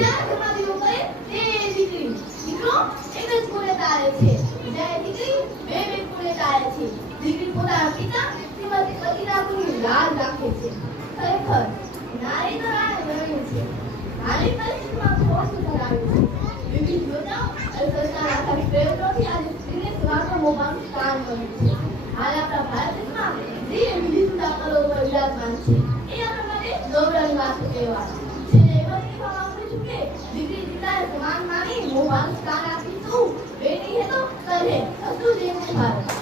બીજા સમાધિઓ કરે તે દીકરી દીકરો એક જ કુળે તારે છે જ્યારે દીકરી બે બે કુળે તારે છે દીકરી પોતાના પિતા શ્રીમતી પતિના કુળની લાજ રાખે છે ખરેખર નારી તો રાણી બની છે હાલની પરિસ્થિતિમાં ઓછું ધરાવ્યું છે વિવિધ યોજનાઓ અને સરકારના આધારિત પ્રયત્નોથી આજે સ્ત્રીને સ્વાર્થ મોભાનું સ્થાન મળ્યું છે હાલ આપણા ભારત દેશમાં સ્ત્રી વિવિધતા પદો પર વિરાજમાન છે એ આપણા માટે ગૌરવની વાત કહેવાય છે એવા કહેવા માંગુ છું કે દીકરી પિતાને સમાન માની મોભાનું સ્થાન આપીશું બેટી હે તો કર હે અસુ દેશ ભારત